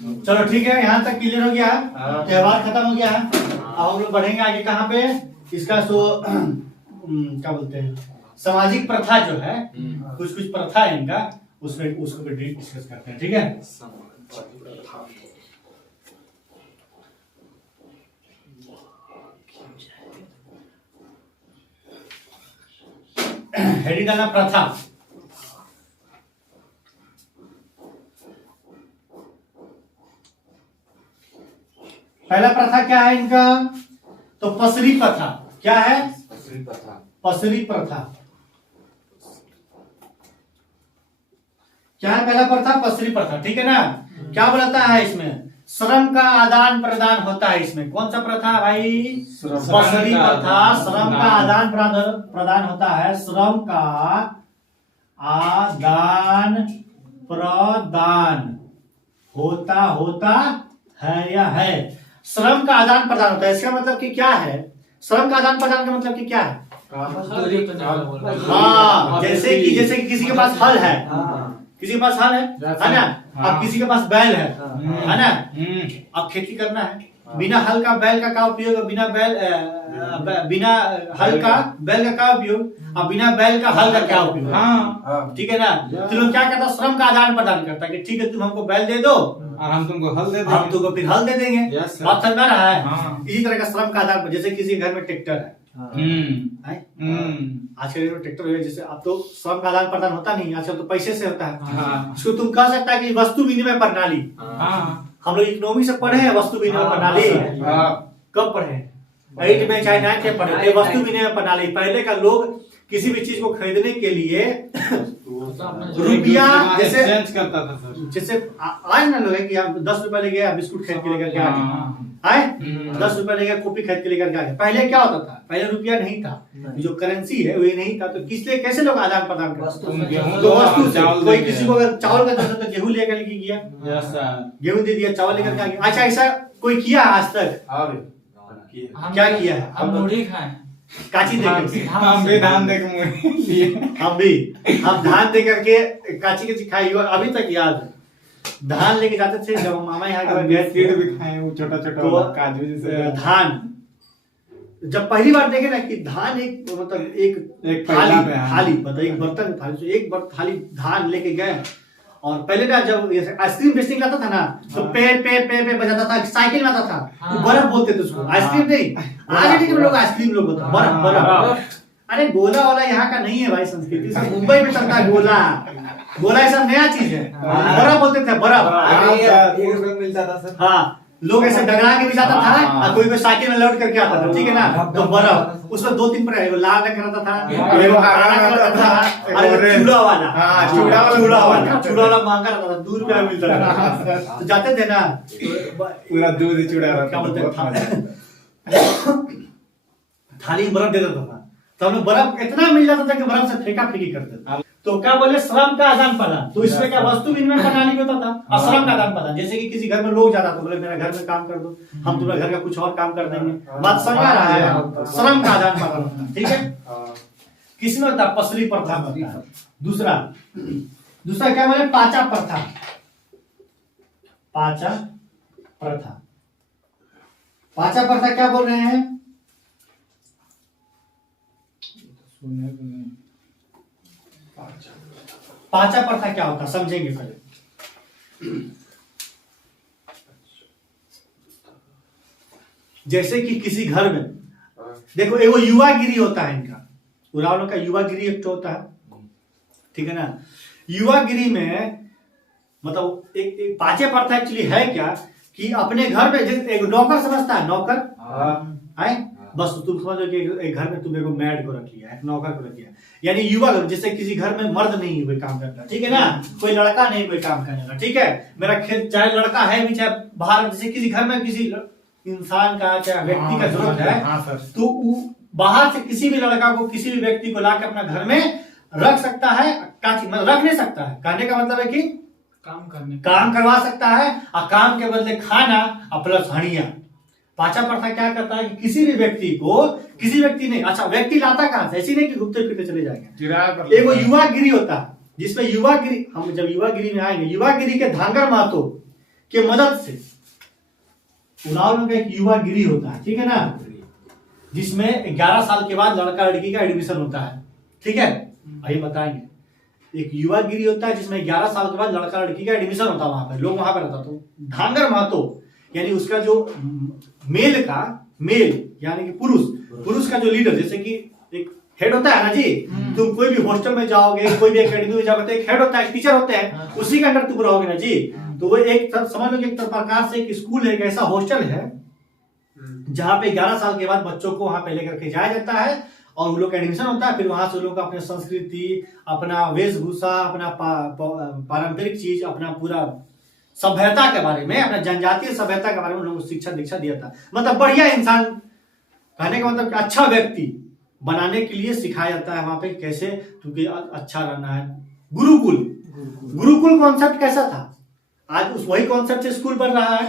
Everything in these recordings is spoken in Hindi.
चलो ठीक है, यहाँ तक क्लियर हो गया है। त्योहार खत्म हो गया है। अब हम लोग बढ़ेंगे आगे कहाँ पे, इसका सो क्या बोलते हैं, सामाजिक प्रथा जो है, कुछ कुछ प्रथा है इनका, उसमें उसको डिस्कस करते हैं। ठीक है, हेडिंग डालना प्रथा। पहला प्रथा क्या है इनका, तो पसरी प्रथा। क्या है, पसरी प्रथा। पसरी प्रथा क्या है, पहला प्रथा पसरी प्रथा। ठीक है ना, क्या बोलता है इसमें, श्रम का आदान प्रदान होता है। इसमें कौन सा प्रथा भाई, पसरी प्रथा। श्रम का आदान प्रदान होता है, श्रम का आदान प्रदान होता है या है, श्रम का आदान प्रदान होता है। इसका मतलब कि क्या है, श्रम का आदान प्रदान का मतलब कि क्या है, हाँ, जैसे कि किसी के पास हल है, किसी के पास हल है ना, अब किसी के पास बैल है ना, अब खेती करना है, बिना हल का बैल का क्या उपयोग, बिना हल का बैल का क्या उपयोग, अब बिना बैल का हल का क्या उपयोग। हाँ ठीक है ना, तो लोग क्या करता है, श्रम का आदान प्रदान करता है कि ठीक है तुम हमको बैल दे दो और हम तुमको हल दे देंगे, हम तुमको फिर हल दे देंगे। बात समझ रहा है। इसी तरह का श्रम का आदान, जैसे किसी घर में ट्रैक्टर है, आज के ट्रैक्टर है, जैसे अब तो श्रम का आदान प्रदान होता नहीं, आजकल तो पैसे से होता है। इसको तुम कह सकता है कि वस्तु विनिमय प्रणाली। हम लोग इकोनॉमी से पढ़े हैं वस्तु विनिमय प्रणाली, कब पढ़े, 8 में चाहे 9 में पढ़े, वस्तु विनिमय प्रणाली। पहले का लोग किसी भी चीज को खरीदने के लिए रुपया जैसे करता था सर, जैसे आज ना लोग है कि आप 10 रुपए ले गए बिस्कुट खरीद के लेकर के आए, 10 रुपए ले गए कॉपी खरीद के लेकर के आए। पहले क्या होता था, पहले रुपया नहीं था, जो करेंसी है वही नहीं था, तो किस लिए कैसे लोग आदान प्रदान करते, तो वस्तु से। कोई किसी को अगर चावल का जरूरत है, गेहूं लेकर के गया, गेहूं दे दिया, चावल लेकर के आ गया। अच्छा, ऐसा कोई किया आज तक, क्या किया है, हम मुड़ी खाए, काची देकर, हम भी धान देकर हम धान दे करके काची के खाई, अभी तक याद है। धान लेके जाते थे जब मामा यहाँ गए थे, भी खाए वो छोटा छोटा काजू जैसे धान। जब पहली बार देखे ना कि धान एक मतलब एक थाली मतलब एक बर्तन थाली से एक थाली धान लेके गए, और पहले ना जब आइसक्रीम बेचने आता था ना, तो पे पे पे पे बजाता था, साइकिल में आता था, वो बर्फ बोलते थे उसको, आइसक्रीम नहीं। आज के लोग आइसक्रीम लोग बोलते बर्फ बर्फ। अरे गोला वाला यहाँ का नहीं है भाई, संस्कृति से मुंबई में चलता है गोला, गोला ऐसा नया चीज है, बर्फ बोलते थे, बर्फ मिलता था सर। हाँ, लोग ऐसे डगरा के भी जाता था, और कोई साइकिल में लौट करके आता था, ठीक है ना, तो बर्फ उसमें 2-3 प्रकार, लाल रंग रहता था, चूड़ा वाला महंगा रहता था, 2 रुपया मिलता था, तो जाते थे ना, पूरा दूध चूड़ा, क्या बोलते थाली में बर्फ दे देता था, तो हम लोग बर्फ इतना मिल जाता था कि बर्फ से फेंका फेंकी करते थे। तो क्या बोले, श्रम का आदान प्रदान, तो इसमें क्या वस्तु विनिमय प्रणाली होता था, और श्रम का आदान प्रदान, जैसे कि किसी घर में लोग जाता तो बोले मेरा घर में काम कर दो, हम तुम्हारे घर का कुछ और काम कर देंगे, बात समझ रहा है, श्रम का आदान प्रदान होता है। ठीक है, किसमें होता, पसरी प्रथा होता है। दूसरा क्या बोले, पाचा प्रथा। पाचा प्रथा, पाचा प्रथा क्या बोल रहे हैं, पाचा प्रथा क्या होता है समझेंगे पहले। जैसे कि किसी घर में देखो, एगो युवागिरी होता है इनका, उरावलों का युवागिरी एक तो होता है, ठीक है ना। युवागिरी में मतलब एक पाचे प्रथा एक्चुअली है क्या, कि अपने घर में जैसे एक नौकर समझता है, नौकर है, बस तुम समझो कि एक घर में तुम एक मैड को रख लिया, एक नौकर को रख लिया, यानी युवा, जैसे किसी घर में मर्द नहीं कोई काम करता, ठीक है ना, कोई लड़का नहीं कोई काम करने का, ठीक है, मेरा खेत चाहे लड़का है भी चाहे बाहर, जैसे किसी घर में किसी इंसान का चाहे व्यक्ति का जरूरत है, तो बाहर से किसी भी लड़का को किसी भी व्यक्ति को लाके अपना घर में रख सकता है, मतलब रख नहीं सकता है, कहने का मतलब है कि काम करवा सकता है, और काम के बदले खाना और प्लस हड़िया। पाचा प्रथा क्या करता है कि किसी भी व्यक्ति को, किसी व्यक्ति ने, अच्छा व्यक्ति लाता कहां से, ऐसी नहीं कि घूमते फिरते चले जाएंगे, एगो युवागिरी होता है, जिसमें युवागिरी, हम जब युवागिरी में आएंगे, युवागिरी के धांगर महतो के मदद से उराव का एक युवा गिरी होता है, ठीक है ना, जिसमें 11 साल के बाद लड़का लड़की का एडमिशन होता है, ठीक है। आइए बताएंगे। एक युवा गिरी होता है जिसमें 11 साल के बाद लड़का लड़की का एडमिशन होता है, वहां पर लोग वहां पर रहता। तो धांगर महतो यानी उसका जो मेल यानी कि पुरुष का जो लीडर, जैसे कि एक हेड होता है ना जी, तुम कोई भी हॉस्टल में जाओगे, कोई भी एकेडमी में जाओगे तो एक हेड होता है, एक टीचर होते हैं, उसी के अंडर तुम रहोगे ना जी। तो वो एक समझ लो कि एक प्रकार से एक स्कूल है, एक ऐसा हॉस्टल है जहाँ पे 11 साल के बाद बच्चों को वहां पे लेकर के जाया जाता है और उन लोग का एडमिशन होता है। फिर वहां से लोग अपने संस्कृति, अपना वेशभूषा, अपना पारंपरिक चीज, अपना पूरा सभ्यता के बारे में, अपना जनजातीय सभ्यता के बारे में लोगों को शिक्षा दीक्षा दिया था। मतलब बढ़िया इंसान, कहने का मतलब अच्छा व्यक्ति बनाने के लिए सिखाया जाता है वहां पे कैसे क्योंकि अच्छा रहना है। गुरुकुल कॉन्सेप्ट कैसा था? आज उस वही कॉन्सेप्ट से स्कूल बन रहा है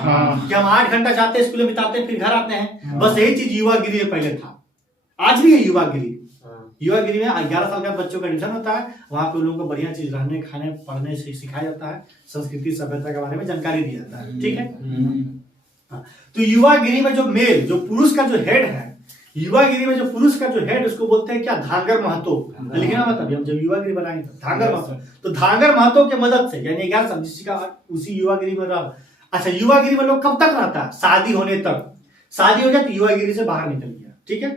कि हम 8 घंटा जाते हैं, स्कूल में बिताते हैं, फिर घर आते हैं। बस यही चीज युवागिरी में पहले था, आज भी है युवागिरी। युवागिरी में 11 साल का बच्चों का एडमिशन होता है, वहां पे उन लोगों को बढ़िया चीज रहने, खाने, पढ़ने से सिखाया जाता है, संस्कृति सभ्यता के बारे में जानकारी दिया जाता है, ठीक है। तो युवागिरी में जो पुरुष का जो हेड है, युवागिरी में जो पुरुष का जो हेड, उसको बोलते हैं क्या? धांगर महतो। लिखना मतलब हम जब युवागिरी बनाएंगे तो धांगर महतो। तो धांगर महतो के मदद से यानी 11 साल जिसका उसी युवागिरी में रहा। अच्छा, युवागिरी में लोग कब तक रहता है? शादी होने तक। शादी हो जाए तो युवागिरी से बाहर निकल गया, ठीक है।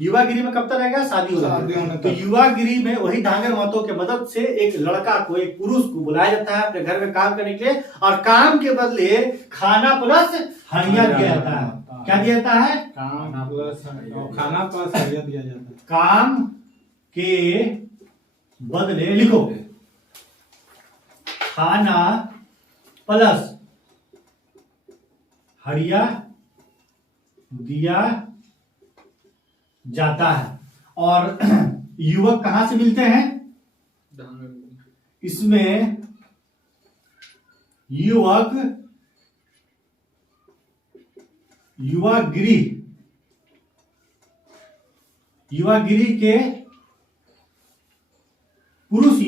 युवागिरी में कब तक रहेगा? शादी हो जाए। तो युवागिरी में वही धांगर महतो के मदद से एक लड़का को, एक पुरुष को बुलाया जाता है अपने घर में काम करने के लिए, और काम के बदले खाना प्लस हड़िया दिया जाता है। क्या दिया जाता है? खाना प्लस हड़िया दिया जाता है। काम के बदले लिखो, खाना प्लस हड़िया दिया जाता है। और युवक कहां से मिलते हैं? इसमें युवागिरी के पुरुष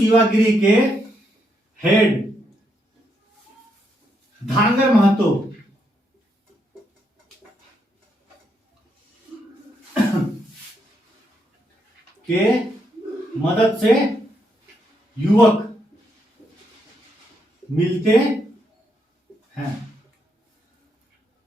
युवागिरी के हेड धांगर महतो के मदद से युवक मिलते हैं।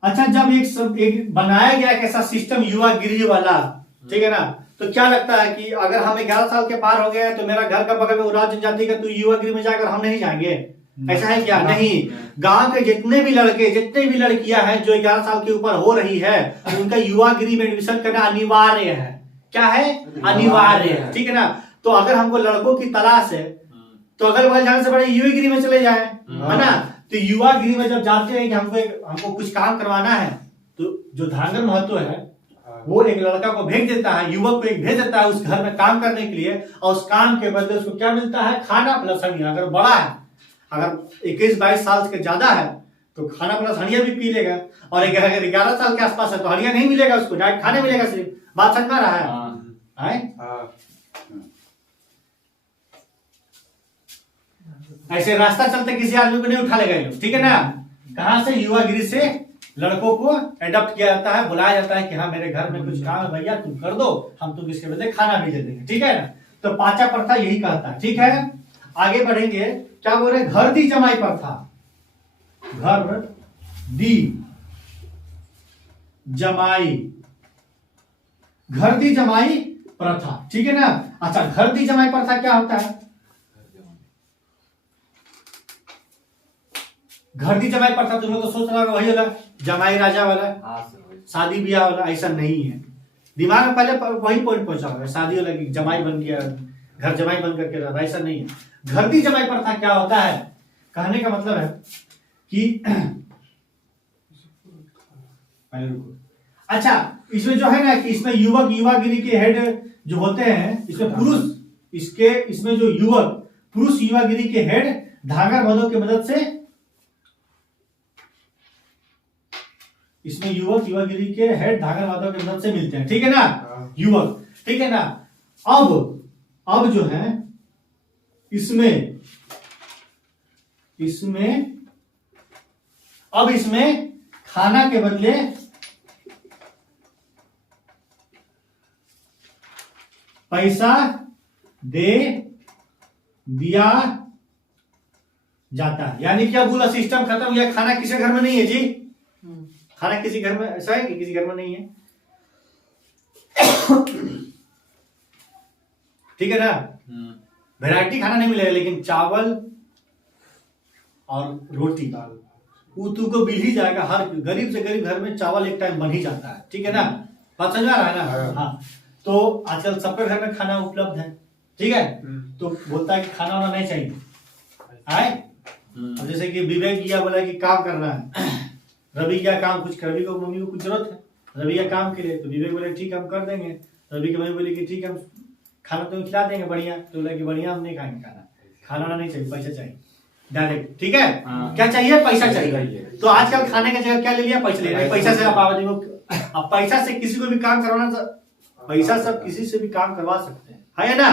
अच्छा, जब एक बनाया गया कैसा सिस्टम युवागिरी वाला, ठीक है ना, तो क्या लगता है कि अगर हम 11 साल के पार हो गए तो मेरा घर का बगल में उराव जनजाति का, तो युवागिरी में जाकर हम नहीं जाएंगे? ऐसा है क्या? नहीं। गांव के जितने भी लड़के, जितने भी लड़कियां हैं जो 11 साल के ऊपर हो रही है, उनका युवागिरी में एडमिशन करना अनिवार्य है। क्या है? अनिवार्य है, ठीक है ना। तो अगर हमको लड़कों की तलाश है तो अगल बगल जाने से बड़े युवागिरी में चले जाए, है ना। तो युवागिरी में जब जाते हैं कि हमको कुछ काम करवाना है, तो जो धांगर महतो है वो एक लड़का को भेज देता है, युवक को एक भेज देता है उस घर में काम करने के लिए, और उस काम के बदले उसको क्या मिलता है? खाना प्लस हड़िया। अगर बड़ा है, अगर 21-22 साल से ज्यादा है तो खाना प्लस हड़िया भी पी लेगा, और अगर 11 साल के आसपास है तो हड़िया नहीं मिलेगा उसको, डायरेक्ट खाने मिलेगा सिर्फ। बात समझ में आ रहा है? ऐसे रास्ता चलते किसी आदमी को नहीं उठा लेगा ये लोग, ठीक है ना। कहां से? युवागिरी से लड़कों को एडॉप्ट किया जाता है, बुलाया जाता है कि हाँ मेरे घर में कुछ काम है भैया, तुम कर दो, हम तुम इसके बदले खाना भी दे देंगे, ठीक है ना। तो पाचा प्रथा यही कहता है, ठीक है। आगे बढ़ेंगे, क्या बोल रहे? घर दी जमाई प्रथा। घर दी जमाई, घर दी जमाई प्रथा, ठीक है ना। अच्छा, घर दी जमाई प्रथा क्या होता है? घर दी जमाई प्रथा तुम लोग तो सोच रहे हो वही वाला जमाई राजा वाला, शादी ब्याह वाला। ऐसा नहीं है, दिमाग में पहले वही पॉइंट पहुंचा होगा, शादी वाला की जमाई बन गया, घर जमाई बन करके रहा, ऐसा नहीं है। घर दी जमाई प्रथा क्या होता है? कहने का मतलब है कि अच्छा, इसमें जो है ना कि इसमें युवक युवागिरी के हेड जो होते हैं, इसमें पुरुष, इसमें जो युवक पुरुष युवागिरी के हेड धांगर महतो की मदद से, इसमें युवक युवागिरी के हेड धांगर महतो की मदद से मिलते हैं, ठीक है ना। युवक, ठीक है ना। अब जो है इसमें अब इसमें खाना के बदले पैसा दे दिया जाता है। यानी क्या पूरा सिस्टम खत्म हो गया। खाना किसी घर में नहीं है जी, खाना किसी घर में ऐसा है कि किसी घर में नहीं है, ठीक है ना। वैरायटी खाना नहीं मिलेगा, लेकिन चावल और रोटी वो तुमको मिल ही जाएगा। हर गरीब से गरीब घर में चावल एक टाइम बन ही जाता है, ठीक है ना। बात समझ आ रहा है ना। हाँ, तो आजकल सबके घर में खाना उपलब्ध है, ठीक है। तो बोलता है कि खाना वाना नहीं चाहिए आए। अब जैसे कि विवेक गया, बोला कि काम करना है, रवि क्या काम, कुछ रवि को मम्मी को कुछ जरूरत है, रवि का काम के लिए, तो विवेक बोले ठीक हम कर देंगे। रवि की मम्मी बोली कि ठीक हम खाना तुम्हें खिला देंगे बढ़िया, तो बोला कि बढ़िया हम नहीं खाएंगे खाना, खाना नहीं चाहिए, पैसा चाहिए डायरेक्ट, ठीक है। क्या चाहिए, पैसा चाहिए। तो आजकल खाने की जगह क्या ले लिया, पैसा ले लिया। पैसा से आप आवाज, अब पैसा से किसी को भी काम करवाना, पैसा सब किसी से भी काम करवा सकते हैं, है ना।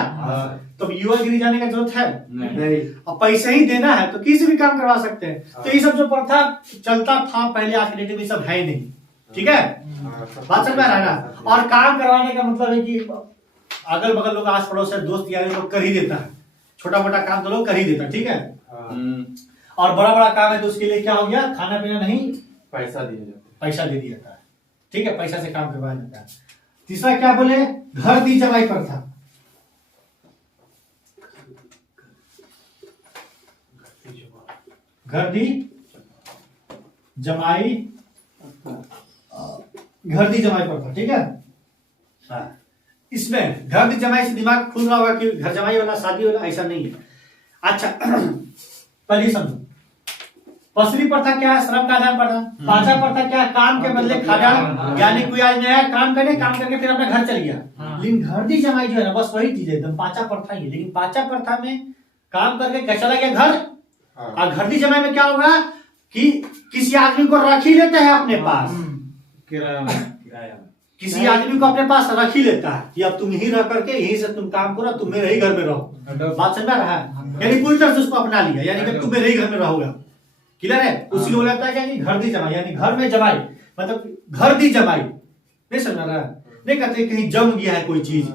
तो युवागिरी जाने का जरूरत है नहीं। अब पैसा ही देना है तो किसी भी काम करवा सकते हैं। तो ये सब जो प्रथा चलता था पहले, आज के डेट में सब है नहीं, ठीक है। बात समझ में आ रहा है ना। और काम करवाने का मतलब है कि अगल बगल लोग, आस पड़ोस से दोस्त यार लोग कर ही देता है, छोटा मोटा काम तो लोग कर ही देता है, ठीक है। और बड़ा बड़ा काम है तो उसके लिए क्या हो गया, खाना पीना नहीं, पैसा दिया जाता है, पैसा दे दिया जाता है, ठीक है। पैसा से काम करवाया जाता है। तीसरा क्या बोले, घर दी जमाई प्रथा। घर दी जमाई, घर दी जमाई प्रथा, ठीक है। हाँ, इसमें घर दी जमाई से दिमाग खुल रहा होगा कि घर जमाई वाला शादी वाला, ऐसा नहीं है। अच्छा पहले समझो, पसरी प्रथा क्या है, श्रम का आदान प्रदान। पांचा प्रथा क्या है, काम के बदले खाजा। यानी कोई आज नया काम करे, काम करके फिर अपना घर चल गया। लेकिन घर दी जमाई जो है ना, बस वही चीज है, एकदम पांचा प्रथा ही है। लेकिन पांचा प्रथा में काम करके क्या चला गया घर, और घर दी जमाई में क्या होगा कि किसी आदमी को रख ही लेते हैं अपने पास, किराया किसी आदमी को अपने पास रख ही लेता है कि अब तुम यहीं रह करके यहीं से तुम काम करो, तुम मेरे ही घर में रहो। बात समझ रहा है, यानी पूरी तरह से उसको अपना लिया, यानी कि तुम मेरे ही घर में रहोगे, क्लियर है। उसी को लगता है कि घर दी जमाई, यानी घर में जमाई, मतलब घर दी जमाई, नहीं समझ रहा है। नहीं कहते कहीं जम गया है कोई चीज।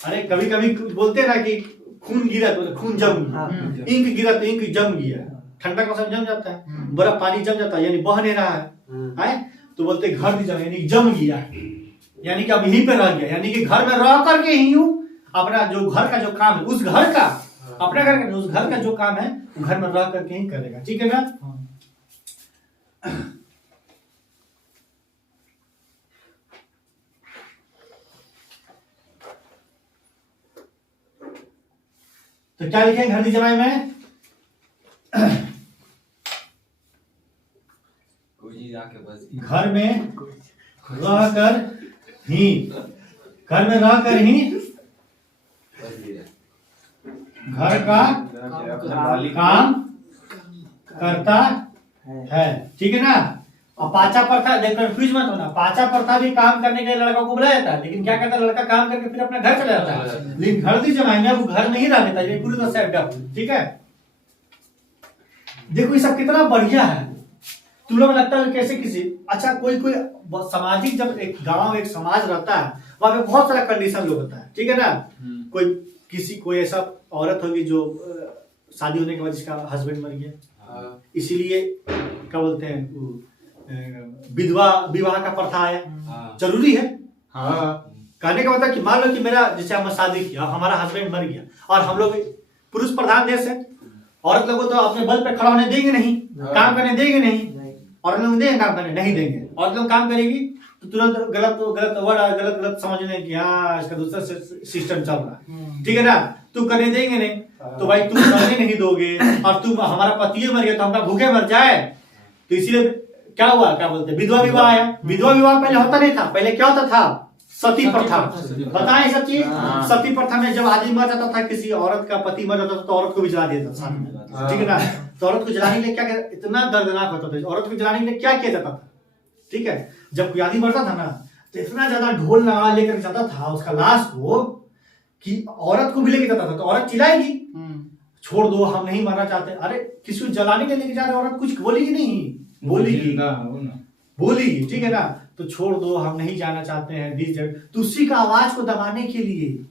अरे कभी कभी बोलते हैं ना कि खून गिरा तो खून जम गया, इंक गिरा तो इंक जम गया। ठंडा का मौसम जम जाता है, बर्फ पानी जम जाता है, यानी बह नहीं रहा है, तो बोलते घर दी जमाई, यानी जम गया, यानी कि अब यहीं पे रह गया, यानी कि घर में रह करके ही हूँ अपना जो घर का जो काम है, उस घर का, अपने घर का, उस घर का जो काम है घर में रह करके ही करेगा, ठीक है ना। तो क्या लिखेंगे घर दी जमाई में, कोई चीज आके बस घर में रह कर ही, घर में रह कर ही बस दिया घर का काम करता है, ठीक है ना। और पांचा प्रथा, देख कंफ्यूज मत होना, पांचा प्रथा भी काम करने के लिए लड़का को बुलाया जाता है, लेकिन क्या करता है लड़का काम करके फिर अपना घर चला जाता है। लेकिन घर दी जमाई में वो घर नहीं रह लेता, पूरी तरह से अडॉप्ट, ठीक है। देखो ये सब कितना बढ़िया है, तुम लोग लगता है कैसे किसी, अच्छा कोई कोई सामाजिक, जब एक गांव एक समाज रहता है वहां पे बहुत सारा कंडीशन लोग होता है, ठीक है ना। कोई किसी कोई ऐसा औरत होगी जो शादी होने के बाद जिसका हस्बैंड मर गया, इसीलिए क्या बोलते हैं विधवा विवाह का प्रथा आया, जरूरी है। कहने का मतलब कि मान लो कि मेरा जैसे हम शादी किया, हमारा हस्बैंड मर गया, और हम लोग पुरुष प्रधान देश है, औरत लोगों तो अपने बल पे खड़ा होने देंगे नहीं, काम करने देंगे नहीं, और लोग देंगे काम करने नहीं देंगे, और लोग काम करेगी तो तुरंत गलत गलत वर्ड, गलत गलत समझने की, हाँ इसका दूसरा सिस्टम चल रहा है, ठीक है ना। तू करने देंगे नहीं, तो भाई तुम करने नहीं दोगे, और तुम हमारा पति मर गया तो हमारा भूखे मर जाए, तो इसीलिए क्या हुआ, क्या बोलते हैं विधवा विवाह आया। विधवा विवाह पहले होता नहीं था, पहले क्या होता था, सती प्रथा, बताएं सब चीज। सती प्रथा में जब आदमी मर जाता था, किसी औरत का पति मर जाता था, तो औरत को भी जला देता था, ठीक है ना। तो औरत को जलाने के लिए क्या, इतना दर्दनाक होता था, औरत को जलाने के लिए क्या किया जाता था, ठीक है। जब कोई आदमी मरता था ना, तो इतना ज्यादा ढोल लगा लेकर जाता था उसका लाश को, कि औरत को भी लेके जाता था, तो औरत चिल्लाएगी, छोड़ दो, हम नहीं मरना चाहते। अरे किसी को जलाने के लेके जा रहे औरत कुछ बोलेगी नहीं, बोलेगी, जिंदा हो ना। बोलेगी, ठीक है ना। तो छोड़ दो, हम नहीं जाना चाहते हैं दिस दैट। तो उसी का आवाज को दबाने के लिए,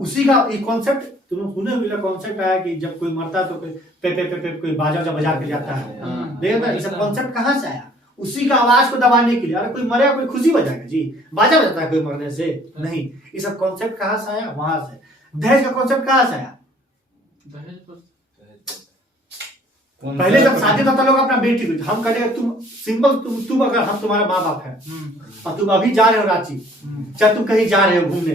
उसी का एक कॉन्सेप्ट तुम्हें सुने हुए कॉन्सेप्ट आया कि जब कोई मरता तो पे पे पे पे कोई बाजा जब बजा के जाता है, देखा था। ये सब कॉन्सेप्ट कहाँ से आया? उसी का आवाज को दबाने के लिए। अरे कोई मरेगा, कोई खुशी बजाएगा जी, बाजा बजाता है कोई मरने से? नहीं। ये सब कॉन्सेप्ट कहाँ से आया? वहां से। दहेज का कॉन्सेप्ट कहाँ से आया? पहले जब शादी होता लोग अपना बेटी को, हम कहेंगे तुम सिंपल, तुम अगर हम तुम्हारा माँ बाप है और तुम अभी जा रहे हो रांची, चाहे तुम कहीं जा रहे हो घूमने,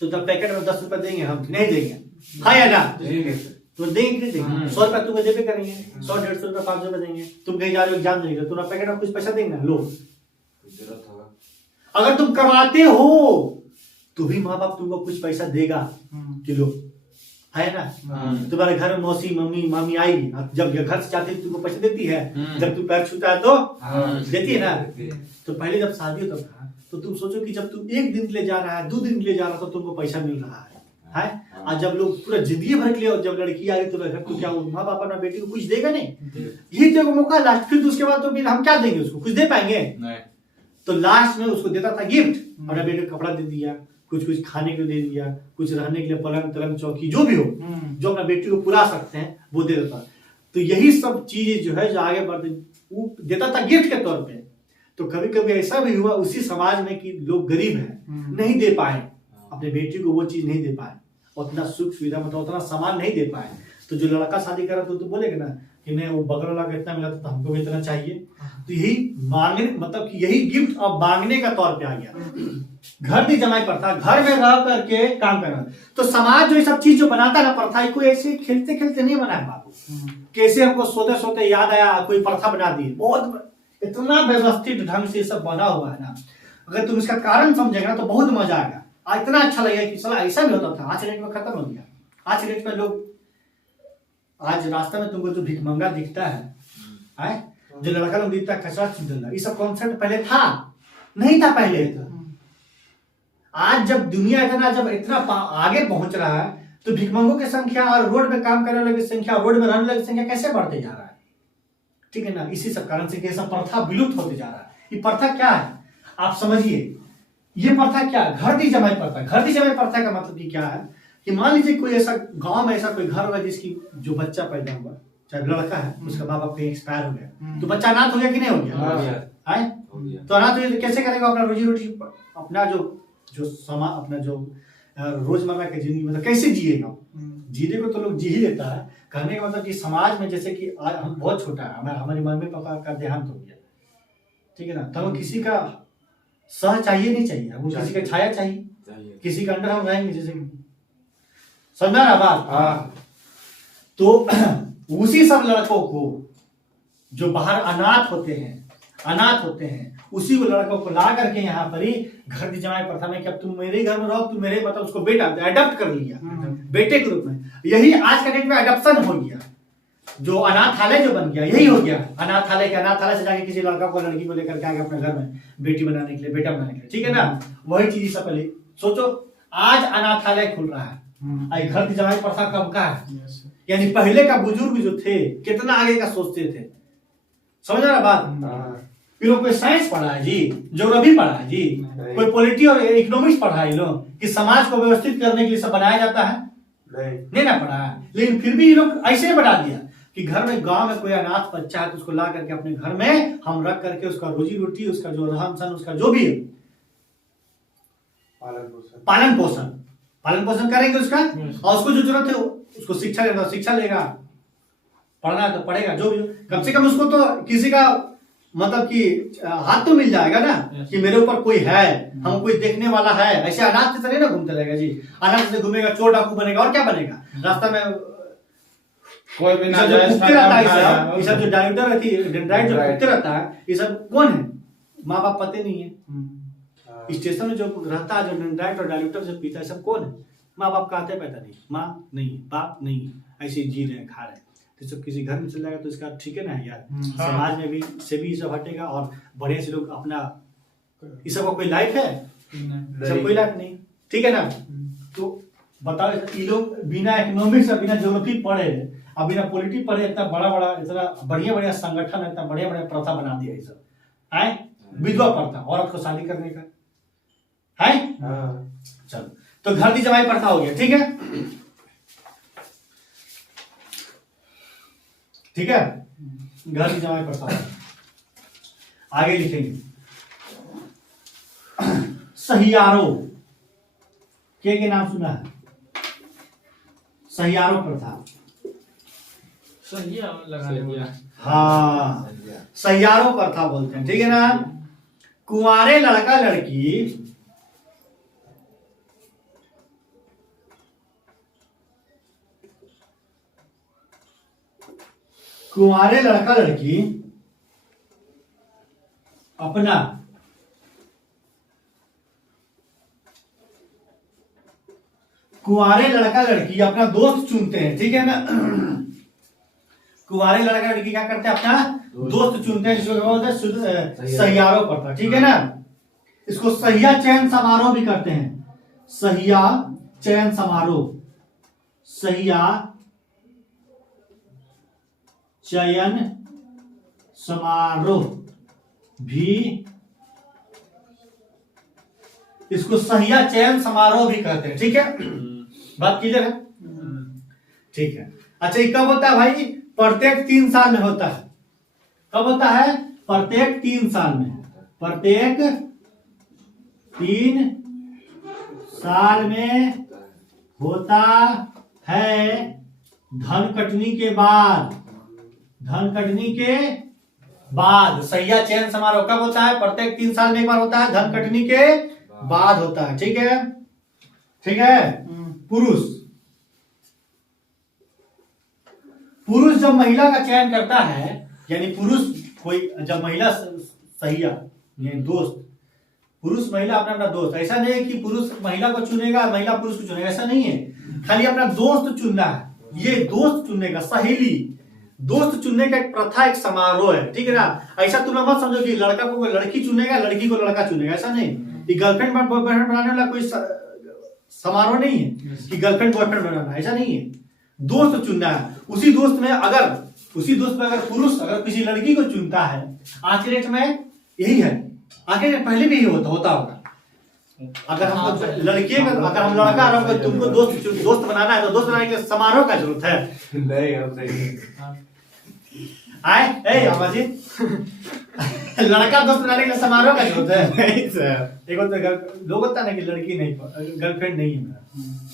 तो जब पैकेट में 10 रुपए देंगे, हम नहीं देंगे, हाँ या ना? तो देंगे नहीं देंगे? 100 रुपया तुम्हें देवे करेंगे, 100 150 रुपया 500 रुपये देंगे। तुम कहीं जा रहे हो एग्जाम देंगे, तुम्हारा पैकेट में कुछ पैसा देंगे ना, लो। जरूरत होगा। अगर तुम कमाते हो तो भी माँ बाप तुमको कुछ पैसा देगा कि लो, है ना? तुम्हारे घर में मौसी मम्मी मामी आएगी, जब घर से जाती है तुमको पैसा देती है, जब तू पैर छूता है तो देती है ना। तो पहले जब शादी होता था तो तुम सोचो कि जब तुम 1 दिन के लिए जा रहा है, 2 दिन के लिए जा रहा तो तुमको पैसा मिल रहा है। और जब लोग पूरा जिंदगी भर के लिए, जब लड़की आ रही तो घर, तो क्या माँ बाप अपना बेटी को कुछ देगा नहीं? यही तो मौका लास्ट, फिर उसके बाद तो फिर हम क्या देंगे उसको? कुछ दे पाएंगे? तो लास्ट में उसको देता था गिफ्ट, अपना बेटे को कपड़ा दे दिया, कुछ खाने के लिए दे दिया, कुछ रहने के लिए पलंग तलंग चौकी जो भी हो, जो अपना बेटी को पुरा सकते हैं वो दे देता। तो यही सब चीजें जो है जो आगे बढ़ते वो देता था गिफ्ट के तौर पे। तो कभी कभी ऐसा भी हुआ उसी समाज में कि लोग गरीब हैं, नहीं दे पाए अपने बेटी को, वो चीज नहीं दे पाए, उतना सुख सुविधा मतलब उतना सामान नहीं दे पाए। तो जो लड़का शादी करा तो बोलेगा ना कि नहीं वो बगल वाला को इतना मिला था तो हमको भी इतना चाहिए। तो यही मांगने, मतलब कि यही गिफ्ट अब मांगने का तौर पे आ गया। घर की जमाई प्रथा, घर में रह करके काम करना। तो समाज जो ये सब चीज जो बनाता है ना प्रथा, कोई ऐसे खेलते खेलते नहीं बना है बाबू। कैसे हमको सोते सोते याद आया कोई प्रथा बना दी, बहुत इतना व्यवस्थित ढंग से सब बना हुआ है ना। अगर तुम इसका कारण समझेगा ना तो बहुत मजा आएगा, इतना अच्छा लगेगा कि साला ऐसा भी होता था। आज के डेट में खत्म हो गया। आज के डेट में लोग, आज रास्ते में तुमको जो भिखमंगा दिखता है, जो लड़का लोग दिखता है कचरा चुदला, ये सब कॉन्सेप्ट पहले था नहीं था? पहले आज जब दुनिया इतना आगे पहुंच रहा है तो भिखमंगों की संख्या और रोड में काम करने वाले की संख्या, रोड में रहने वाले की संख्या कैसे बढ़ते जा रहा है? ठीक है ना। इसी सब कारण से ये सब प्रथा विलुप्त होते जा रहा है। ये प्रथा क्या है आप समझिए। ये प्रथा क्या है? घर दी जमाई प्रथा। घर दी जमाई प्रथा का मतलब कि क्या है कि मान लीजिए कोई ऐसा गांव में ऐसा कोई घर होगा जिसकी जो बच्चा पैदा हुआ, चाहे लड़का है, उसका माँ बाप कहीं एक्सपायर हो गया, तो बच्चा अनाथ हो गया कि नहीं हो गया? तो अनाथ हो गया तो कैसे करेगा अपना रोजी रोटी, अपना जो समा, अपना जो रोजमर्रा की जिंदगी मतलब कैसे जिएगा? जीने को तो लोग जी ही लेता है। कहने का मतलब कि समाज में जैसे कि आज हम बहुत छोटा है, हमारे मम्मी पापा का देहांत हो गया, ठीक है ना, तो हमें किसी का सह चाहिए नहीं चाहिए, हमको किसी का छाया चाहिए, किसी का अंडर हम रहेंगे, जैसे समझा ना बात? तो उसी सब लड़कों को जो बाहर अनाथ होते हैं उसी को लड़कों को ला करके यहाँ पर ही घर की जमाई प्रथा में कि अब तुम मेरे घर में रहो, तुम मेरे मतलब उसको बेटा अडॉप्ट कर लिया बेटे के रूप में। यही आज का डेट में अडॉप्शन हो गया, जो अनाथालय जो बन गया यही हो गया। अनाथालय से जाके किसी लड़का को लड़की को लेकर के आगे अपने घर में बेटी बनाने के लिए, बेटा बनाने के लिए, ठीक है ना। वही चीज सब पहले सोचो, आज अनाथालय खुल रहा है, घर की जमाई प्रथा कब का है? यानी पहले का बुजुर्ग जो थे कितना आगे का सोचते थे, समझ रहा बात? ये लोग कोई साइंस पढ़ा है जी, ज्योग्राफी पढ़ा है जी, कोई पॉलिटी और इकोनॉमिक्स पढ़ा है ये लोग कि समाज को व्यवस्थित करने के लिए सब बनाया जाता है? नहीं ना पढ़ा है। लेकिन फिर भी ये लोग ऐसे बता दिया कि घर में गांव में कोई अनाथ बच्चा है तो उसको ला करके अपने घर में हम रख करके उसका रोजी रोटी, उसका जो रहन सहन, उसका जो भी है पालन पोषण करेंगे उसका, और उसको जो जरूरत है उसको शिक्षा लेगा, पढ़ना है तो पढ़ेगा, जो भी कम से कम उसको तो किसी का मतलब कि हाथ तो मिल जाएगा ना कि मेरे ऊपर कोई है, हम कोई देखने वाला है। ऐसे अनाथ से नहीं ना घूमते रहेगा जी, अनाथ से घूमेगा चोर डाकू बनेगा और क्या बनेगा? रास्ता में कोई भी ना जो कुत्ते रहता है, ये सब जो डायरेक्टर रहती है, डेंड्राइट जो कुत्ते रहता है, ये सब कौन है? माँ बाप पते नहीं है। स्टेशन में जो रहता है, जो डेंड्राइट और डायरेक्टर जो पीता है, सब कौन है? माँ बाप का आते पता नहीं, माँ नहीं, बाप नहीं, ऐसे जी रहे हैं, खा रहे हैं। तो सब किसी घर में चल जाएगा तो इसका ठीक है ना यार। समाज में भी से भी सब हटेगा और बढ़िया से लोग अपना, इस सब कोई लाइफ है? सब कोई लाइफ नहीं, ठीक है ना। तो बताओ ये लोग बिना इकोनॉमिक्स और बिना ज्योग्राफी पढ़े और बिना पॉलिटी पढ़े इतना बड़ा बड़ा इतना बढ़िया बढ़िया संगठन इतना बढ़िया बढ़िया प्रथा बना दिया ये सब है। विधवा प्रथा, औरत को शादी करने का है। चलो तो घर दी जमाई प्रथा हो गया, ठीक है। ठीक है, घर दी जमाई प्रथा। आगे लिखेंगे सहियारो, के नाम सुना है? सहियारो प्रथा। सही लगा। हाँ, सहियारो प्रथा बोलते हैं, ठीक है ना। कुंवारे लड़का लड़की कुंवारे लड़का लड़की अपना कुंवारे लड़का लड़की अपना दोस्त चुनते हैं, ठीक है ना। कुंवारे लड़का लड़की क्या करते हैं? अपना दोस्त चुनते हैं, जिसको बोलते हैं सहियारो प्रथा, ठीक है ना। इसको सहिया चयन समारोह भी करते हैं, सहिया चयन समारोह, सहिया चयन समारोह भी, इसको सहिया चयन समारोह भी कहते हैं, ठीक है। बात क्लियर है? ठीक है। अच्छा ये कब होता है भाई? प्रत्येक 3 साल में होता है। कब होता है? प्रत्येक 3 साल में। प्रत्येक 3 साल में होता है, धन कटनी के बाद। धन कटनी के बाद सहिया चयन समारोह कब होता है? प्रत्येक 3 साल में एक बार होता है, धन कटनी के बाद होता है, ठीक है। ठीक है। पुरुष पुरुष जब महिला का चयन करता है, यानी पुरुष कोई जब महिला सहिया यानी दोस्त, पुरुष महिला अपना अपना दोस्त, ऐसा नहीं है कि पुरुष महिला को चुनेगा महिला पुरुष को चुनेगा, ऐसा नहीं है। खाली अपना दोस्त चुनना है। ये दोस्त चुनने का, सहेली दोस्त चुनने का एक प्रथा, एक समारोह है, ठीक है ना। ऐसा तुम मत समझो कि लड़का को लड़की चुनेगा, लड़की को लड़का चुनेगा, ऐसा नहीं। ये गर्लफ्रेंड बॉयफ्रेंड बनाने वाला कोई समारोह नहीं है कि गर्लफ्रेंड बॉयफ्रेंड बनाना, ऐसा नहीं है। दोस्त चुनना है। उसी दोस्त में अगर पुरुष अगर किसी लड़की को चुनता है, आज के डेट में यही है, आगे पहले भी यही होता होगा। अगर हम लड़की अगर हम लड़का और तुमको दोस्त बनाना है तो दोस्त बनाने के समारोह का जरूरत है। नहीं हम नहीं आए अमरजीत लड़का दोस्त बनाने के लिए समारोह का जरूरत है? नहीं सर। देखो तो लोग होता है ना कि लड़की नहीं, गर्लफ्रेंड नहीं है मेरा,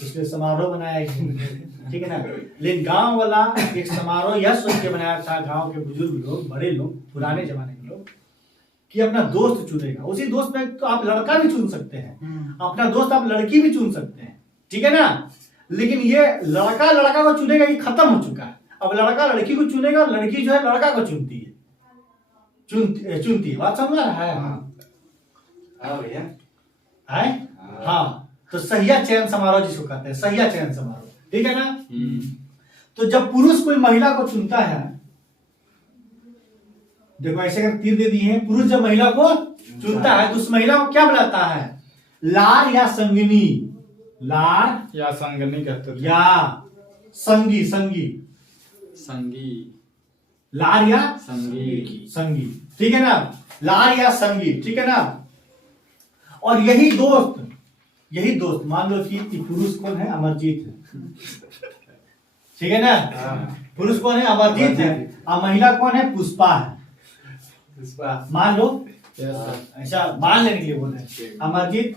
इसलिए समारोह बनाया, ठीक है ना। लेकिन गांव वाला एक समारोह यह सोच के बनाया था, गांव के बुजुर्ग लोग, बड़े लोग, पुराने जमाने के लोग, कि अपना दोस्त चुनेगा। उसी दोस्त में तो आप लड़का भी चुन सकते हैं, अपना दोस्त आप लड़की भी चुन सकते हैं, ठीक है ना। लेकिन ये लड़का को चुनेगा, ये खत्म हो चुका है। अब लड़का लड़की को चुनेगा, लड़की जो है लड़का को चुनती है, चुनती है। बात समझ रहा है? भैया है। हाँ, तो सहिया चयन समारोह जिसको कहते हैं, सहिया चयन समारोह, ठीक है ना। तो जब पुरुष कोई महिला को चुनता है, देखो ऐसे अगर तीर दे दिए हैं, पुरुष जब महिला को चुनता है तो उस महिला को क्या बुलाता है? लार या संगिनी, लार या संगनी कहते थे। या संगी, संगी, संगी, लार या संगी, संगी, ठीक है ना। लार या संगी, ठीक है ना। और यही दोस्त मान लो कि पुरुष कौन है? अमरजीत है, ठीक है ना। पुरुष कौन है? अमरजीत है, और महिला कौन है? पुष्पा है। मान लो ऐसा मान लेने के लिए बोल रहे हैं। अमरजीत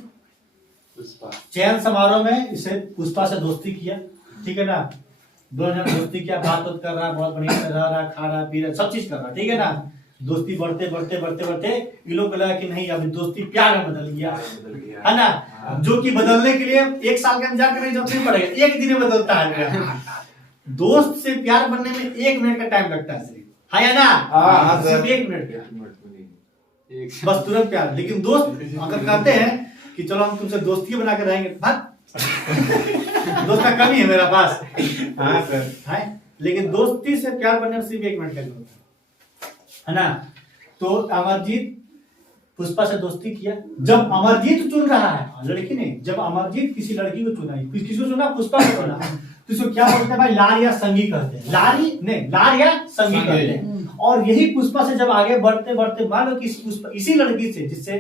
चयन समारोह में इसे पुष्पा से दोस्ती किया, ठीक है ना। दोनों जन दोस्ती किया, बात कर रहा, बहुत बढ़िया से रह रहा, खा रहा, पी रहा, सब चीज कर रहा, ठीक है ना। दोस्ती बढ़ते इन लोग को लगा कि नहीं, अभी दोस्ती प्यार में बदल गया, है ना। जो कि बदलने के लिए 1 साल का इंतजार करने की जरूरत नहीं पड़ेगा, 1 दिन में बदलता है। दोस्त से प्यार बनने में 1 मिनट का टाइम लगता है, है या ना। सिर्फ 1 मिनट का, बस तुरंत प्यार। लेकिन दोस्त अगर कहते हैं कि चलो हम तुमसे दोस्ती बना के रहेंगे, दोस्त का कमी है मेरा पास। हाँ सर, है। लेकिन दोस्ती से प्यार बनने में सिर्फ 1 मिनट का जरूरत है ना। तो अमरजीत पुष्पा से दोस्ती किया। जब अमरजीत चुन रहा है, लड़की नहीं, जब अमरजीत किसी लड़की को चुना, किसको चुना, पुष्पा को चुना, तो इसको क्या बोलते हैं भाई, लार या संगी कहते हैं। लारी नहीं, लार या संगी कहते हैं। और यही पुष्पा से जब आगे बढ़ते बढ़ते, मान लो कि पुष्पा इसी लड़की से जिससे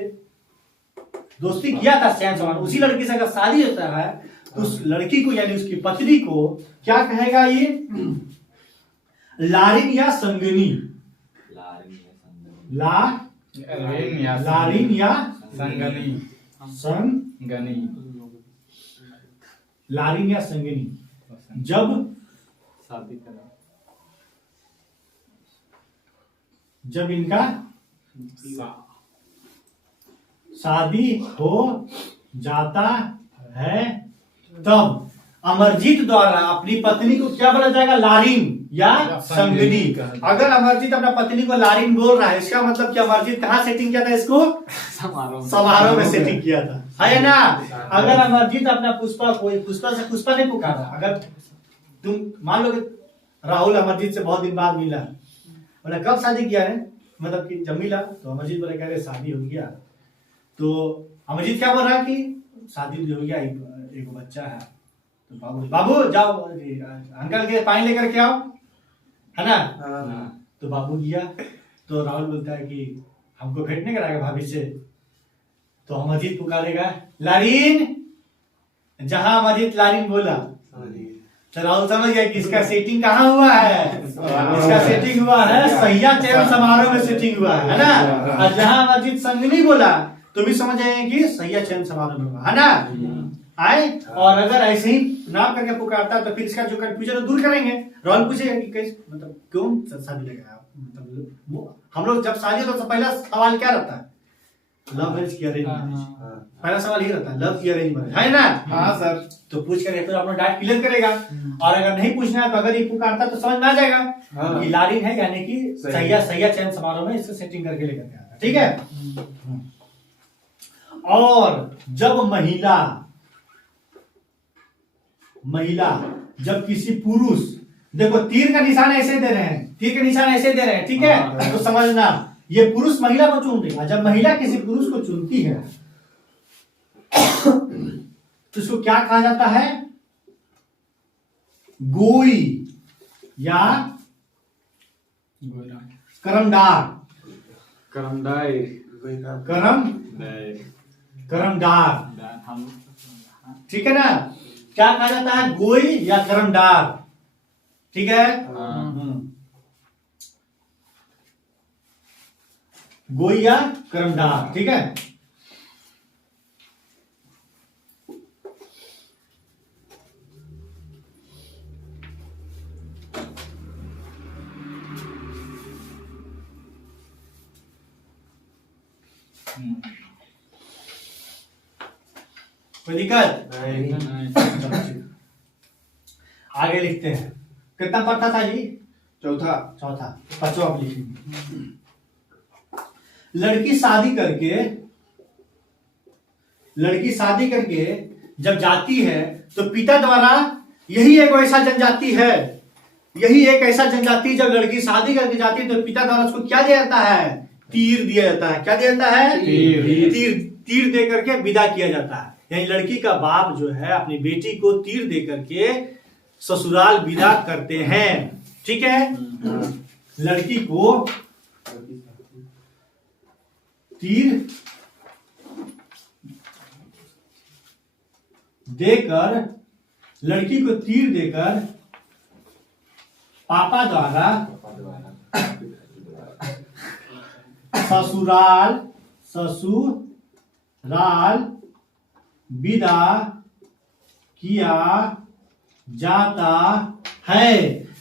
दोस्ती किया था सैन समान, उसी लड़की से अगर शादी होता है तो उस लड़की को यानी उसकी पत्नी को क्या कहेगा ये, लारिन या संगनी। लारिन या संगनी। संगनी, लारिन या संगनी। जब शादी करा, जब इनका शादी हो जाता है तब अमरजीत द्वारा अपनी पत्नी को क्या बोला जाएगा, लारिन या संगनी। अगर अमरजीत अपना पत्नी को लारिन बोल रहा है, इसका मतलब कि अमरजीत कहाँ सेटिंग किया था इसको, समारोह में सेटिंग किया था, है ना। अगर अमरजीत अपना पुष्पा ने पुकारा, अगर तुम मान लो कि राहुल अमरजीत से बहुत दिन बाद मिला, बोला कब शादी किया है, मतलब कि जब मिला तो अमरजीत बोले कह रहे शादी हो गया। तो अमरजीत क्या बोल रहा है कि शादी हो गया, एक बच्चा है। तो बाबू जाओ अंकल के पानी लेकर के आओ, है ना। तो बाबू गया, तो राहुल बोलता है कि हमको भेंट नहीं कराएगा भाभी से। तो अमरजीत पुकारेगा लारिन, जहां अमरजीत लारिन बोला तो राहुल समझ गया कि इसका सेटिंग कहाँ हुआ है, इसका सेटिंग हुआ है सैया चयन समारोह में सेटिंग हुआ है ना। और जहां अमरजीत संगनी बोला तो भी समझ जाएंगे कि सैया चयन समारोह में हुआ है ना। आए, और अगर ऐसे ही नाम करके पुकारता तो फिर इसका जो कंफ्यूजन दूर करेंगे। राहुल पूछेगा कि कैसे, मतलब क्यों शादी लगाया, मतलब हम लोग जब शादी होता तो पहला सवाल क्या रहता है, लव मैरिज की अरेंज मैरिज, पहला सवाल ही रहता है लव की अरेंज मैरिज, है ना। हाँ सर। तो पूछ कर तो अपना डाउट क्लियर करेगा। और अगर नहीं पूछना है तो अगर ये पुकारता तो समझ में आ जाएगा कि लारिन है, यानी कि सैया चयन समारोह में इसको सेटिंग करके लेकर के आता, ठीक है। और जब महिला जब किसी पुरुष, देखो तीर का निशान ऐसे दे रहे हैं, तीर का निशान ऐसे दे रहे हैं, ठीक है। तो समझना ये पुरुष महिला को चुन रही है। जब महिला किसी पुरुष को चुनती है तो इसको क्या कहा जाता है, गोई या करमदार। करमदार, ठीक है ना। क्या कहा जाता है, गोई या करमदार, ठीक है। गोई या करमदार, ठीक है। कोई दिक्कत नहीं। आगे लिखते हैं, कितना पढ़ता था जी, चौथा, पांचवा आप लिखेंगे। लड़की शादी करके जब जाती है तो पिता द्वारा, यही एक ऐसा जनजाति है, यही एक ऐसा जनजाति, जब लड़की शादी करके जाती है तो पिता द्वारा उसको क्या दिया जाता है, तीर दिया जाता है। क्या दिया जाता है, तीर दे करके विदा किया जाता है। यानी लड़की का बाप जो है अपनी बेटी को तीर दे करके ससुराल विदा करते हैं, ठीक है। लड़की को तीर देकर पापा द्वारा ससुराल विदा किया जाता है।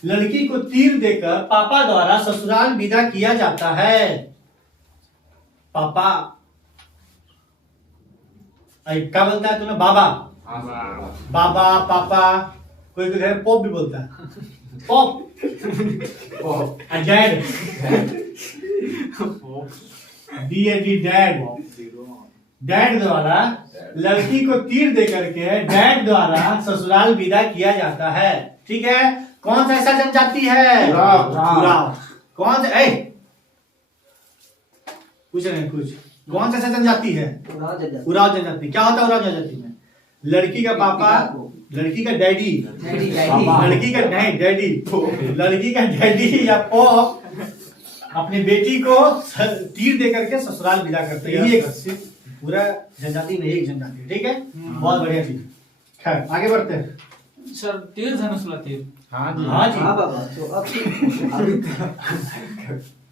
लड़की को तीर देकर पापा द्वारा ससुराल विदा किया जाता है। पापा क्या बोलता है तुम्हें, बाबा, पापा, कोई कोई घर पॉप भी बोलता है, पॉप, डैड, डैड द्वारा लड़की को तीर देकर के डैड द्वारा ससुराल विदा किया जाता है, ठीक है। कौन सा ऐसा जनजाति है, उराव। कौन सा, पूछ रहे हैं कुछ, कौन सा जनजाति है? उराव जनजाति। क्या होता है उराव जनजाति में? लड़की का पापा, लड़की का डैडी, लड़की का डैडी, लड़की का डैडी या पॉप अपनी बेटी को तीर दे करके ससुराल विदा करते हैं। यही एक पूरा जनजाति में एक जनजाति है। ठीक है, बहुत बढ़िया चीज। खैर आगे बढ़ते हैं सर। तीर धनुष ला तीर। हाँ जी, हाँ जी, हाँ बाबा। तो अब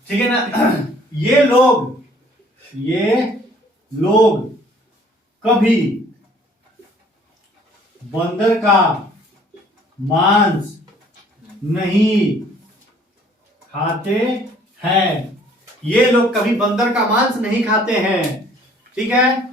ठीक है ना। ये लोग कभी बंदर का मांस नहीं खाते हैं। ये लोग कभी बंदर का मांस नहीं खाते हैं। ठीक है,